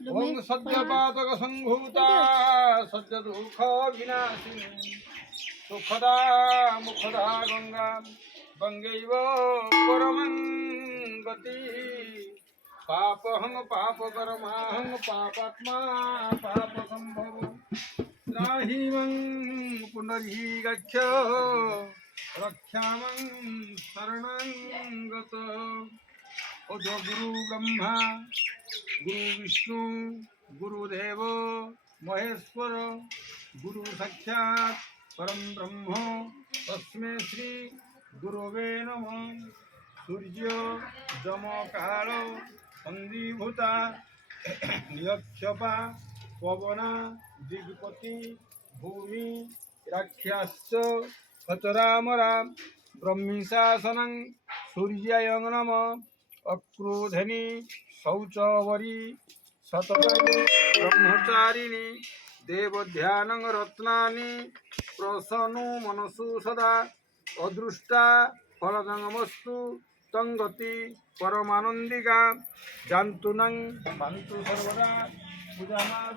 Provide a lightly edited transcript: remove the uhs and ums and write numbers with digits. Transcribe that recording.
ওং সদ্যপাতক সংভূতা সদ্য দুঃখ বিনাশিনী সুখদা মুখদা গঙ্গা গঙ্গৈব পরমং গতি পাপহং পাপকর্মাহং পাপাত্মা পাপ সম্ভব ত্রাহিমং পুনরীগচ্ছ রক্ষামং শরণং গত ওজ গুরু ব্রহ্মা গুরু বিষ্ণু গুরুদেব মহেশ্বর গুরু সাক্ষাৎ परम ब्रह्म तस्मै श्री गुरवे नमः सूर्य जम काल संधिभूता नियक्षपा पवना दिग्पति भूमि राख्याश्च खतरामरा ब्रह्मीशासनं सूर्याय नमः अक्रोधनी शौचवरी शतकर्णी ब्रह्मचारिणी देवध्यानं रत्नानि प्रसन्नो मनसु सदा अदृष्टा फलदंगमस्तु तंगति परमानंदिका जानतु नंग पान्तु सर्वदा पूजानाद